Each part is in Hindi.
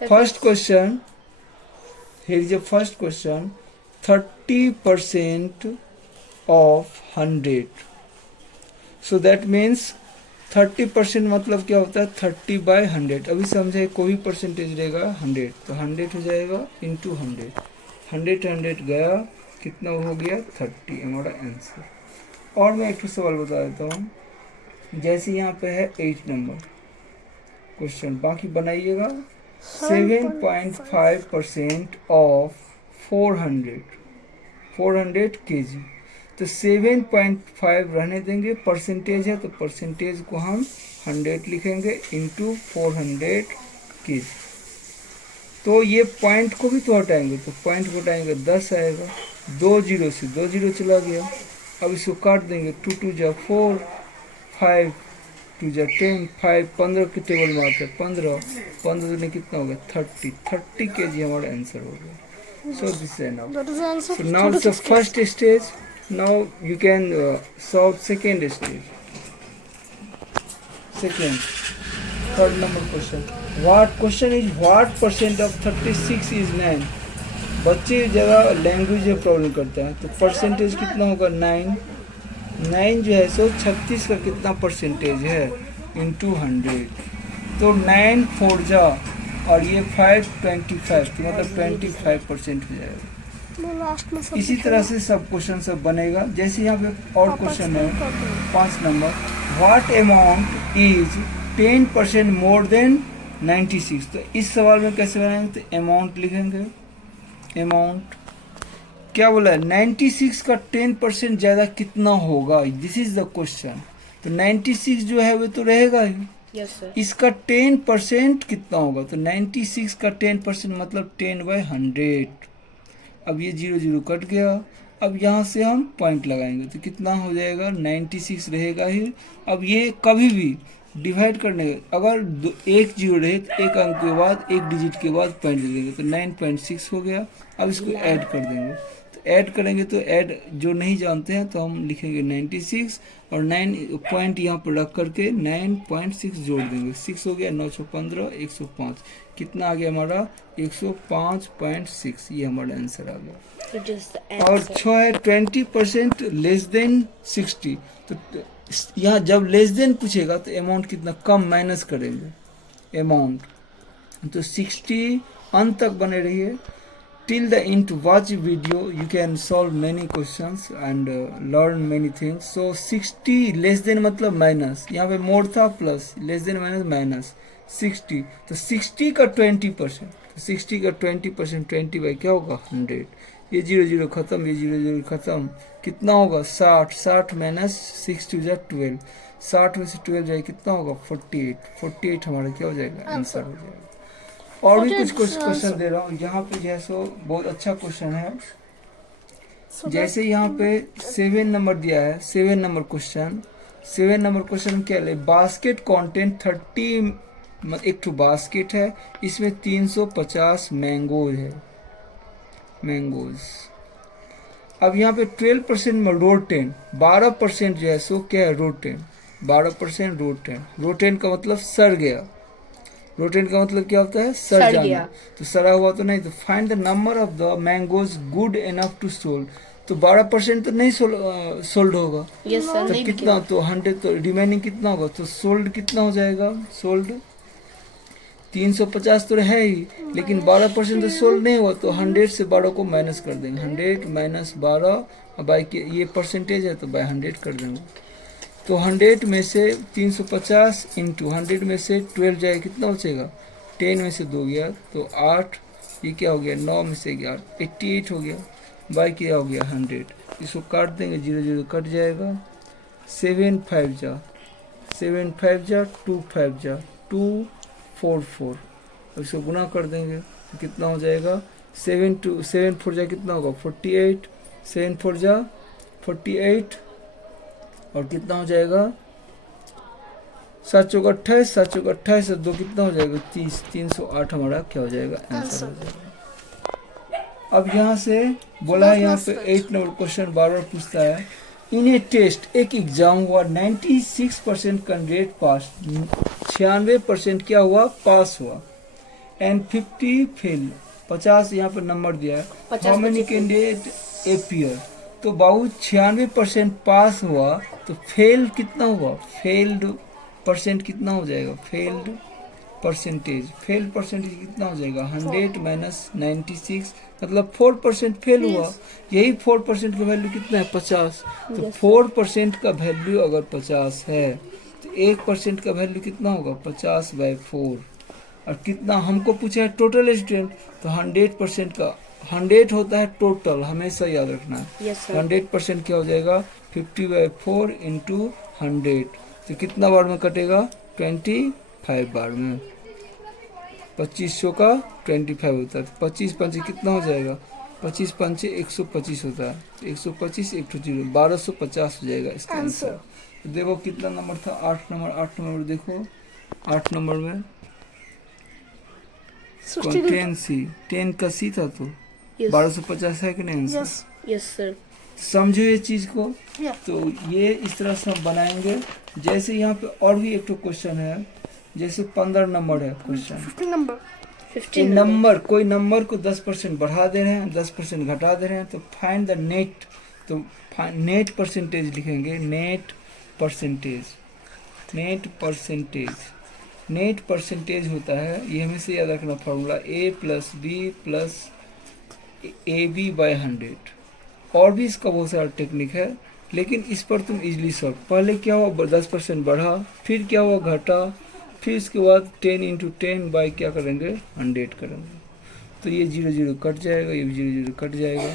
First question, here is the first question. 30% of 100. So that means 30% मतलब क्या होता है 30/100। अभी समझे कोई भी परसेंटेज रहेगा 100 तो 100 हो जाएगा इंटू 100। 100 गया कितना हो गया 30 हमारा आंसर। और मैं एक सवाल बता देता हूँ। जैसे यहाँ पे है 8 नंबर क्वेश्चन, बाकी बनाइएगा। 7.5% ऑफ 400 kg। तो 7.5 रहने देंगे, परसेंटेज है तो परसेंटेज को हम 100 लिखेंगे इंटू 400 kg। तो ये पॉइंट को भी तो हटाएंगे, तो पॉइंट को हटाएंगे 10 आएगा। 2 जीरो से 2 जीरो चला गया। अब इसको काट देंगे, 2 2 जा 4, 5 2 जा 10, 5 15 के टेबल में आते हैं 15 में कितना हो गया 30 kg हमारा आंसर हो गया। So this is now. So now it's the first stage. Now you can solve second stage. Second, third number question. What question is what percent of 36 is 9? बच्चे ज़रा लैंग्वेज में प्रॉब्लम करता है, तो परसेंटेज कितना होगा 9। 9 जो है सो 36 का कितना परसेंटेज है इंटू 100। तो 9 4 जा और ये 5 25, तो मतलब 25% हो जाएगा। इसी तरह से सब क्वेश्चन सब बनेगा। जैसे यहाँ पे और क्वेश्चन है 5 number. What amount is 10% more than 96? तो इस सवाल में कैसे बनाएंगे, तो अमाउंट लिखेंगे। अमाउंट क्या बोला है 96 का 10% ज़्यादा कितना होगा, दिस इज द क्वेश्चन। तो 96 जो है वो तो रहेगा ही। Yes sir. इसका 10% कितना होगा, तो 96 का 10% मतलब 10/100। अब ये 0 0 कट गया। अब यहाँ से हम पॉइंट लगाएंगे तो कितना हो जाएगा 96 रहेगा ही। अब ये कभी भी डिवाइड करने अगर एक जीरो रहे तो एक अंक के बाद एक डिजिट के बाद पॉइंट दे देंगे, तो 9.6 हो गया। अब इसको ऐड कर देंगे, तो ऐड करेंगे तो ऐड जो नहीं जानते हैं तो हम लिखेंगे 96 और 9 पॉइंट यहाँ पर रख करके 9.6 जोड़ देंगे। 6 हो गया 915 105, कितना आ गया हमारा 105.6। ये हमारा आंसर आ गया। और 6 है 20% लेस देन 60। तो यहाँ जब लेस देन पूछेगा तो अमाउंट कितना कम माइनस करेंगे अमाउंट, तो 60 अंत तक बने रहिए। Till the end to watch video you can solve many questions and learn many things. So 60 less than मतलब माइनस, यहाँ पे मोड था plus, less than minus minus 60। तो 60 का 20%, तो 60 का 20% 20 बाई क्या होगा 100। ये 0 0 खत्म, ये 0 0 खत्म, कितना होगा 60। 60 माइनस 6 2 जा 12, 60 में से 12 जाए कितना होगा 48। 48 हमारा क्या हो जाएगा आंसर हो जाएगा। और भी कुछ क्वेश्चन दे रहा हूँ यहाँ पे, जैसो बहुत अच्छा क्वेश्चन है। जैसे यहाँ पे 7 नंबर दिया है, 7 नंबर क्वेश्चन। 7 नंबर क्वेश्चन क्या है, बास्केट कंटेंट 30, एक तो बास्केट है, इसमें 350 मैंगोज है, मैंगोज। अब यहाँ पे 12% में रोटेन, 12% जो है सो क्या है रोटेन, 12% रोटेन। रोटेन का मतलब सड़ गया, रोटेन का मतलब क्या होता है सड़ जाना। तो सड़ा हुआ तो नहीं, तो find the number of the mangoes good enough to sold. तो 12% तो नहीं सोल्ड होगा। Yes sir. तो कितना, तो 100, तो रिमेनिंग कितना होगा, तो सोल्ड कितना हो जाएगा, सोल्ड 350 तो है ही, लेकिन 12% तो सोल्ड नहीं हुआ, तो 100 से 12 को माइनस कर देंगे। 100 माइनस 12 बाई के ये परसेंटेज है तो बाई 100 कर देंगे। तो 100 में से 350 इंटू 100 में से 12 जाए कितना बचेगा, 10 में से 2 गया तो 8, ये क्या हो गया 9 में से 11 88 हो गया, बाई क्या हो गया 100। इसको काट देंगे, 0 0 कट जाएगा। 7 5 जा 7 5 जा 2 5 जा 2 4 4, इसको गुना कर देंगे तो कितना हो जाएगा 7 4 जा कितना होगा 48, 7 4 जा 48 और कितना हो जाएगा 7 चौक 28, 7 चौक 28 से 2 कितना हो जाएगा 30, 308 हमारा क्या हो जाएगा आंसर हो जाएगा। अब यहाँ से बोला है, यहाँ पे 8 नंबर क्वेश्चन बार बार पूछता है। इन ए टेस्ट, एक एग्जाम हुआ 96% कैंडिडेट पास, 96% क्या हुआ पास हुआ। एंड 50 फेल, 50 यहाँ पर नंबर दिया है। 50 हाउ मेनी 25 कैंडिडेट अपीयर, तो बाबू 96% पास हुआ, तो फेल कितना हुआ, फेल्ड परसेंट कितना हो जाएगा, फेल्ड परसेंटेज, फेल परसेंटेज कितना हो जाएगा 100 माइनस 96, मतलब 4% फेल हुआ। यही 4% का वैल्यू कितना है 50, तो 4% का वैल्यू अगर 50 है तो 1% का वैल्यू कितना होगा 50/4। और कितना हमको पूछा है टोटल स्टूडेंट, तो 100% का 100 होता है टोटल, हमेशा याद रखना है। Yes sir. 100% क्या हो जाएगा 50/4 इंटू 100, तो कितना बार में कटेगा 25 बार में। 2500 का 25 होता है, तो 25 पंचे कितना हो जाएगा, 25 पंचे 125 होता है, 125 1 to 0 1250 हो जाएगा इसका आंसर। तो देखो कितना नंबर था, 8 नंबर। 8 नंबर देखो, 8 नंबर में 10 सी, 10 का सी था, तो 1250 है कि नहीं आंसर। Yes sir. समझो ये चीज को। तो ये इस तरह से हम बनाएंगे। जैसे यहाँ पे और भी एक तो क्वेश्चन है, जैसे 15 नंबर है क्वेश्चन, 15 नंबर नंबर कोई नंबर को 10% बढ़ा दे रहे हैं, 10% घटा दे रहे हैं, तो फाइंड द नेट, तो नेट परसेंटेज लिखेंगे, net percentage. Net percentage, net percentage होता है, ये हमेशा याद रखना formula, a plus B plus AB/100। और भी इसका बहुत सारा टेक्निक है, लेकिन इस पर तुम इजीली सॉल्व। पहले क्या हुआ 10% बढ़ा, फिर क्या हुआ घटा, फिर इसके बाद 10 × 10 बाई क्या करेंगे 100 करेंगे, तो ये 0 0 कट जाएगा, ये भी 0 0 कट जाएगा,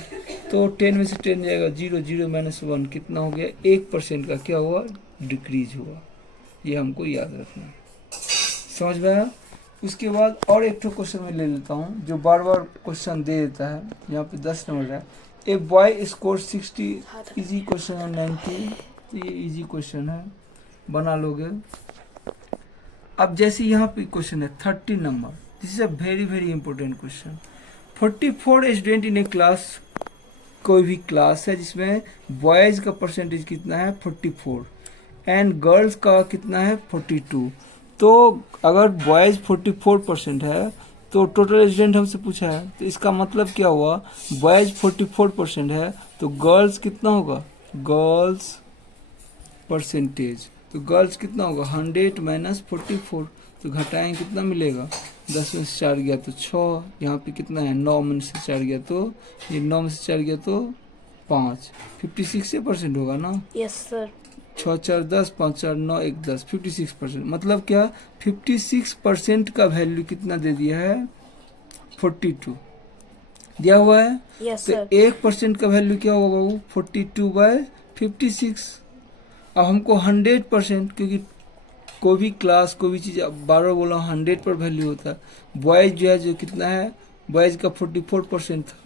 तो 10 में से 10 जाएगा 0 0 माइनस 1 कितना हो गया 1% का क्या हुआ डिक्रीज हुआ। ये हमको याद रखना है, समझ में आया। उसके बाद और एक तो क्वेश्चन में ले लेता हूँ जो बार बार क्वेश्चन दे देता है, यहाँ पे 10 नंबर है। A boy score 60, easy question है 90, ये इजी क्वेश्चन है, बना लोगे। अब जैसे यहाँ पे क्वेश्चन है 30 number, this is a very very important question. 44 student in A class, कोई भी क्लास है जिसमें बॉयज का परसेंटेज कितना है 44 एंड गर्ल्स का कितना है 42। तो अगर बॉयज 44% है तो टोटल स्टूडेंट हमसे पूछा है, तो इसका मतलब क्या हुआ, बॉयज 44% है तो गर्ल्स कितना होगा, गर्ल्स परसेंटेज, तो गर्ल्स कितना होगा 100 माइनस 44, तो घटाएं कितना मिलेगा, 10 में से 4 गया तो 6, यहाँ पे कितना है 9 में से 4 गया तो ये 9 में से 4 गया तो 5, 56% होगा ना। Yes sir. 6 4 10, 5 4 9 1 10, 56%। मतलब क्या 56% का वैल्यू कितना दे दिया है 42 दिया हुआ है। यस तो सर। 1% का वैल्यू क्या होगा बाबू 42/56। अब हमको 100%, क्योंकि कोई भी क्लास कोई भी चीज़ बार बार बोला 100 पर वैल्यू होता है। बॉयज जो है जो कितना है, बॉयज का 44% था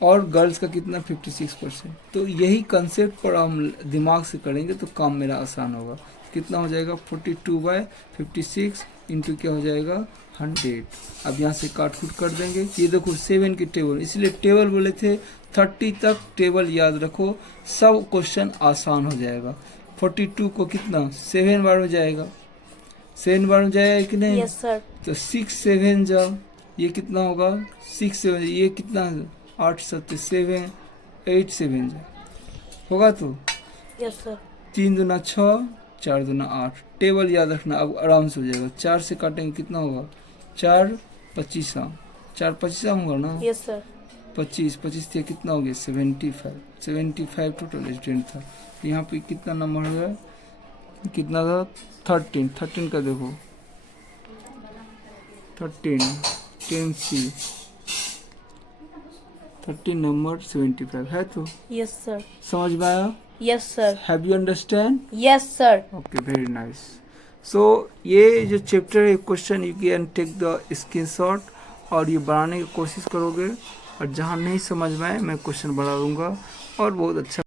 और गर्ल्स का कितना 56%। तो यही कंसेप्ट पर हम दिमाग से करेंगे तो काम मेरा आसान होगा। कितना हो जाएगा 42/56 इंटू क्या हो जाएगा 100। अब यहाँ से काट कूट कर देंगे। ये देखो 7 के टेबल, इसलिए टेबल बोले थे 30 तक टेबल याद रखो, सब क्वेश्चन आसान हो जाएगा। 42 को कितना 7 बार में जाएगा, 7 बार में जाएगा कि नहीं। Yes sir. तो 6 7 जा, ये कितना होगा 6 7, ये कितना 8 7 7 8 7 जा होगा, तो यस सर। 3 दूना 6 4 दूना 8, टेबल याद रखना। अब आराम से हो जाएगा। 4 से काटेंगे कितना होगा 4 25, 4 25 होगा ना। Yes sir. 25 25 से कितना हो गया 75 टोटल स्टूडेंट था। तो यहाँ पे कितना नंबर हो गया, कितना था 13 का देखो 10C 13 नंबर 75 है। तो यस सर। समझ में आया। Yes sir. Have you understand. Yes sir. Okay very nice. So ये जो चैप्टर है question you can take the screenshot और ये बनाने की कोशिश करोगे, और जहाँ नहीं समझ में आए मैं क्वेश्चन बना दूंगा और बहुत अच्छा